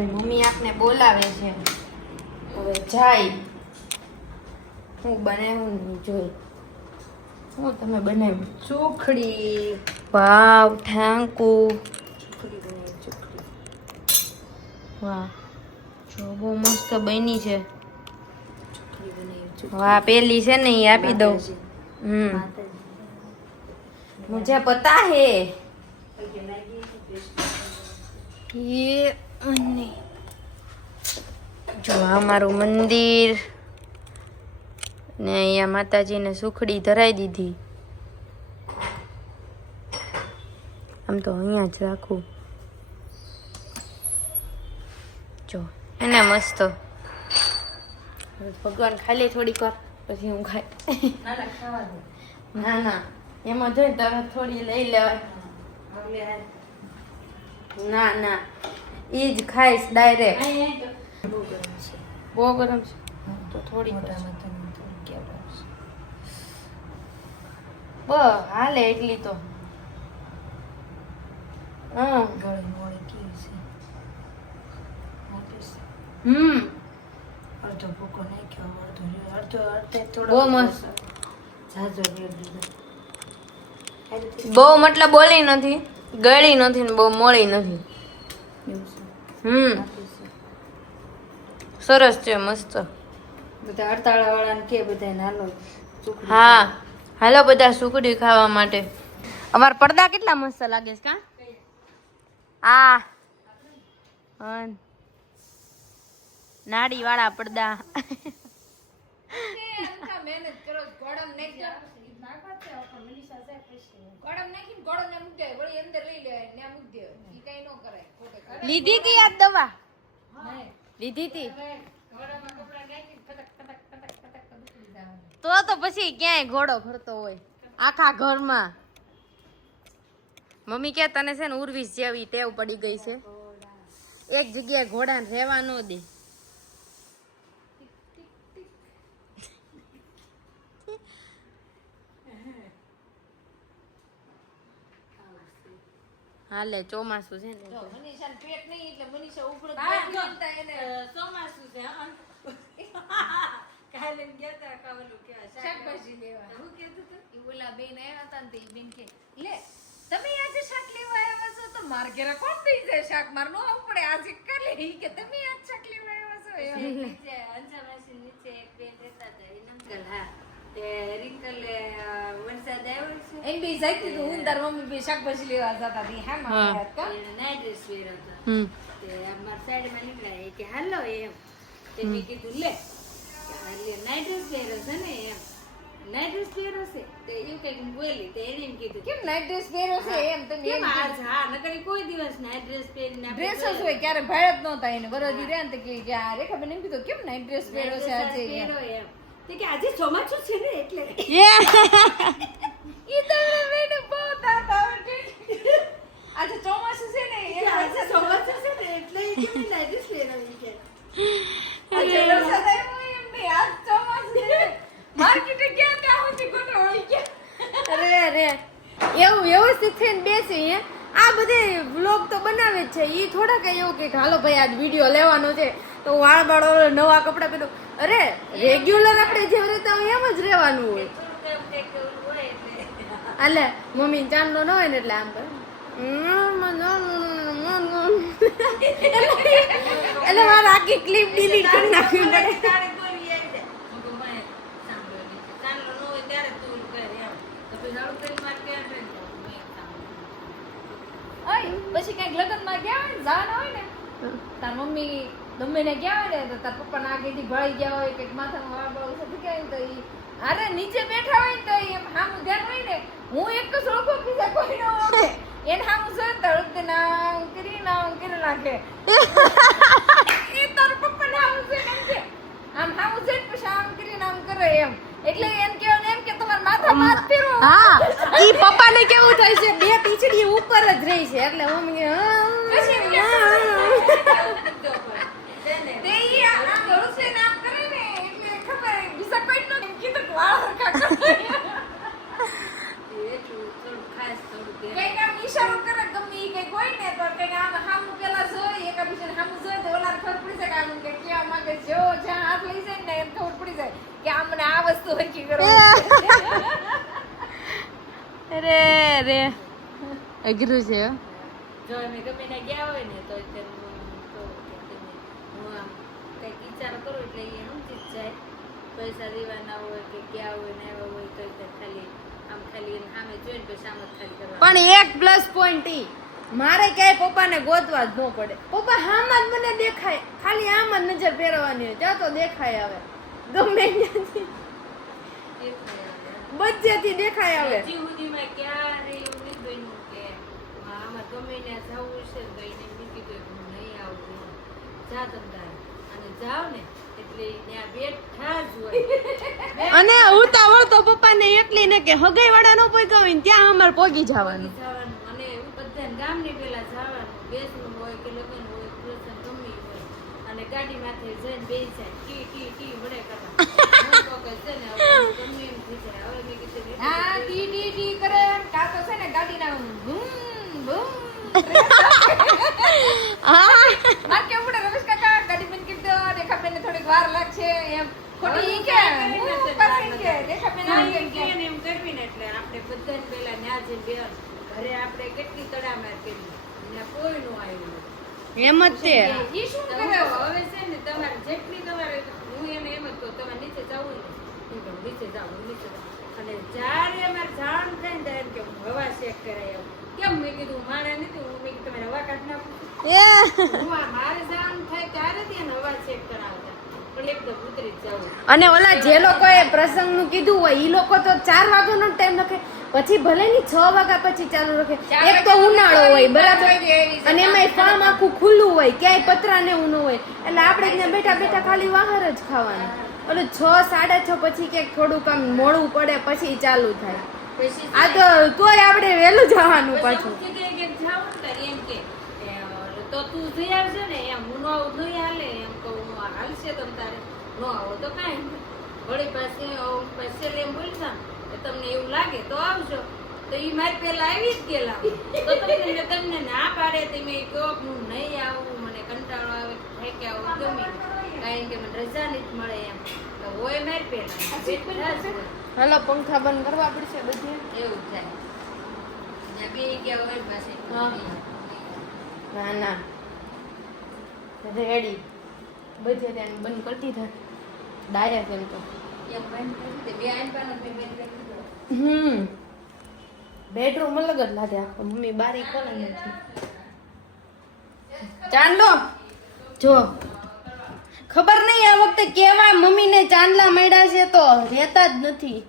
ભાઈ મમ્મી આપને બોલાવે છે, હવે જાય. હું બનાવ્યું નહીં જોઈ. હું તમે બનાવ્યું સુખડી. વાવ ઠાંકુ. સુખડી બનાવી સુખડી. વાહ જો બહુ મસ્ત બની છે. સુખડી બનાવી વાહ પેલી છે ને એ આપી દઉં. मुझे पता है ये જો આ મારું મંદિર ને અહીંયા માતાજીને સુખડી ધરાઈ દીધી. આમ તો અહીંયા જ રાખું. જો એને મસ્ત ભગવાન ખાલી થોડીક વાર પછી હું ખાઈ. ના ના એમાં જોઈ તરત થોડી લઈ લેવાય. ના ના એ જ ખાઈશ ડાયરેક્ટ. બહુ ગરમ છે તો થોડી હાલે એટલી તો. અડધો ભૂકો નાખ્યો, અડધો બહુ મસ્ત. ઝાઝો બહુ મતલબ બોલી નથી, ગળી નથી ને બહુ મોળી નથી. સરસ છે મસ્ત. બધા અડતાળા વાળાને કે બધા નાનો. હા હાલો બધા સુખડી ખાવા માટે. અમારા પડદા કેટલા મસ્ત લાગે છે કા. નાડી વાળા પડદા. મહેનત કરો ગોળમ નહીં લીધી હતી આ દવા લીધી હતી તો પછી ક્યાંય ઘોડો ફરતો હોય આખા ઘરમાં. મમ્મી કે તને છે ને ઉર્વીસ જેવી ટેવ પડી ગઈ છે, એક જગ્યાએ ઘોડાને રહેવા ન દે. હાલે ચોમાસું છે ને મનીષા પેટ નહીં એટલે મનીષા ઉપર એને ચોમાસું છે. કાલે ગયા તા કાવલું કે શાકભાજી લેવા હું કહેતું તો ઈ ઓલા બેન આવ્યા હતા ને તે બેન કે લે તમે આજે શાક લેવા આવ્યા છો તો માર ઘરે કોણ દઈ જાય શાક માર નો પડે આજે કાલે ઈ કે તમે આજ શાક લેવા આવ્યા છો એમ નીચે અંજામાસી નીચે એક બેન રહેતા હતા એ અંકલ. હા તે રિંકલ વરસાદ આવ્યો છે એમ બી જાઈતી તો હું તાર મમ્મી બે શાકભાજી લેવા જતા હતી. હા માં કા નાઈટ ડ્રેસ પહેર્યો હતો તે અમાર સાઈડ માં નીકળ્યા કે હાલો એમ તે મેં કીધું લે નાઈટ ડ્રેસ પહેર્યો છે ને એમ. નાઈટ ડ્રેસ પહેર્યો છે તે એવું કઈક બોલી તે એને એમ કીધું કેમ નાઈટ ડ્રેસ પહેર્યો છે એમ તમે એમ આજ. હા નકર કોઈ દિવસ નાઈટ ડ્રેસ પહેરીને ડ્રેસ જ હોય ક્યારે ભાઈ જ નહોતા એને બરોધી રે ને કે આ રેખાબેન એમ કીધું કેમ નાઈટ ડ્રેસ પહેર્યો છે આજે એમ કે આજે ચોમાસું છે ને એટલે ઈ તો મેને બહુ તાતા આજે ચોમાસું છે ને આજે ચોમાસું છે ને એટલે ઈ કે નાઈટ ડ્રેસ પહેરાવી કે આજે વરસાદ આવ્યો એમ નહીં આજ ચોમાસું છે માર્કેટે ગયા ત્યાં સુધી ગોટો હોય કે અરે એવું વ્યવસ્થિત થઈને બેસી હે આ બધે વ્લોગ તો બનાવે જ છે. ઈ થોડા કઈ એવું કે હાલો ભાઈ આજ વિડિયો લેવાનો છે તો વાળ બાળો નવા કપડા પહેરો. અરે રેગ્યુલર આપણે જેમ રહેતા હોય એમ જ રહેવાનું હોય. એટલે મમ્મી ચાંદલો ન હોય ને એટલે આમ એટલે મારે આખી ક્લિપ ડિલીટ કરી નાખવી પડે. પછી કઈક લગ્ન માં ગયા હોય ને જવાના હોય ને તાર મમ્મી ગમે ને ગયા હોય ને તાર પપ્પા ના આગેથી ભળી ગયા હોય કઈક માથામાં વાળ બાળ સડી ગયા તો ઈ અરે નીચે બેઠા હોય ને તો એમ હામું ધ્યાન હોય ને હું એક જ ઓળખો બીજા કોઈ ન ઓળખે એને હામું જોઈ તો ઉડતે ના કરી નાખે એ તાર પપ્પા ના હામું જોઈને એમ છે આમ હામું જોઈને પછી આમ કરીને આમ કરે એમ એટલે એમ કેવું એમ કે તમારા માથા માથ ફેરો. હા ઈ પપ્પા ને કેવું થાય છે બે પીછડી ઉપર જ રહી છે એટલે મમ્મી તે ઈ આમ ઘરસે નામ કરે ને એટલે ખબર બીજા કોઈ ન કીધું વાળ હરખા કરે એ થોડું ખાસ થોડું કઈ કામ ઈશારો કરે ગમે ઈ કઈ કોઈ ને તો કઈ આમ હામું પેલા જોઈ એક બીજાને હામું જોઈ તો રે અઘરું છે હો. જો અમે ગમે ના ગયા હોય ને તો હું કહું કે તમે હું આમ કંઈક વિચાર કરું એટલે એ સમજી જ જાય. પૈસા દેવાના હોય કે ગયા હોય ને આવ્યા હોય તો તે ખાલી આમ ખાલી એને સામે જોઈને પછી આમ જ ખાલી કરવાનું. પણ એક પ્લસ પોઈન્ટ ઈ મારે ક્યાંય પપ્પાને ગોતવા જ ન પડે. પપ્પા આમાં જ મને દેખાય, ખાલી આમ જ નજર ફેરવવાની હોય ત્યાં તો દેખાય આવે ગમે ત્યાંથી બધેથી દેખાય આવે. હજી સુધીમાં ક્યારે એવું નથી બન્યું કે આમાં ગમે ત્યાં જવું છે તો એને મેં કીધું કે હું નહીં આવું જા તમ તારે અને જાવ ને એટલે ત્યાં બેઠા જ હોય. અને ઉતાવળ તો પપ્પાને એકલી ને કે હગાઈ વાળા નો પોગ્યા હોય ને ત્યાં અમારે પોગી જવાનું. જવાનું અને એવું બધાને ગામની પેલા જવાનું બેસવું હોય કે લગ્ન હોય પ્રસંગ ગમે હોય અને ગાડી માથે જઈને બેસી જાય ટી ટી ટી વડે કરવા હું તો કે છે ને હવે ગમે એમ થઈ જાય. હવે મેં કીધું હા ટી ટી ટી કરે કા તો છે ને ગાડીના બૂમ બૂમ હા માર કે ઉડે રમેશ કાકા ગાડી બંધ કરી દો રેખાબેન ને થોડીક વાર લાગશે એમ ખોટી ઈ કે હું પાછી કે રેખાબેન આવી એમ કે એમ કરવી ને એટલે આપણે બધાને પેલા ન્યા જઈને બેન ઘરે આપણે કેટલી તડામાર કરી ને કોઈ નો આવ્યું એમ જ તે ઈ શું કરે હવે છે ને તમારે જેટલી તમારે હું એને એમ જ કહું તમારે નીચે જવું ને હું કહું નીચે જાઉં નીચે જાઉં અને જ્યારે અમારે જવાનું થાય ને ત્યારે એમ કે હું હવા ચેક કરાય આવું. કેમ મેં કીધું મારે નથી હું મેં કીધું તમારે હવા કાઢી નાખું હું મારે જવાનું થાય ત્યારે ત્યાં હવા ચેક કરાવતા પણ એકદમ ઉતરી જ જવું. અને ઓલા જે લોકોએ પ્રસંગનું કીધું હોય ઈ લોકો તો 4 વાગ્યાનો ટાઈમ રાખે પછી ભલે ની 6 વાગ્યા પછી ચાલુ રાખે. એક તો ઉનાળો હોય બરાબર અને એમાંય ફાર્મ આખું ખુલ્લું હોય ક્યાંય પતરા ને એવું ન હોય એટલે આપણે ત્યાં બેઠા બેઠા ખાલી વાહર જ ખાવાનું. ઓલું 6 6:30 પછી ક્યાંક થોડુંક આમ મોડું પડે પછી ચાલુ થાય. પછી આ તો તોય આપણે વહેલું જવાનું પાછું. તો તું જઈ આવશે ને એમ હું નો આવું નહીં હાલે એમ કહું હાલશે તમ તારે નો આવો તો કાંઈ વળી પાસે એમ બોલશા તમને એવું લાગે તો આવજો તો ઈ મારી પેલા આવી જ ગયેલા તો તમને ના પાડે તમે કહો હું નહીં આવું મને કંટાળો આવે થાય કે આવું ગમે કારણ કે મને રજા નથી મળે એમ તો હોય મારી પેલા હાલો પંખા બંધ કરવા પડશે બધે એવું થાય ત્યાં બે ગયા હોય પાસે ના ના રેડી બધે ત્યાં બંધ કરતી થાય ડાયા છે એમ તો એમ બંધ કરી દે બે આઈન પાનો બે બંધ કરી દીધો. બેડરૂમ અલગ જ લાગે મમ્મી બારી ખોલે નથી. ચાંદલો જો ખબર નહીં આ વખતે કેવા મમ્મીને ચાંદલા મળ્યા છે તો રહેતા જ નથી.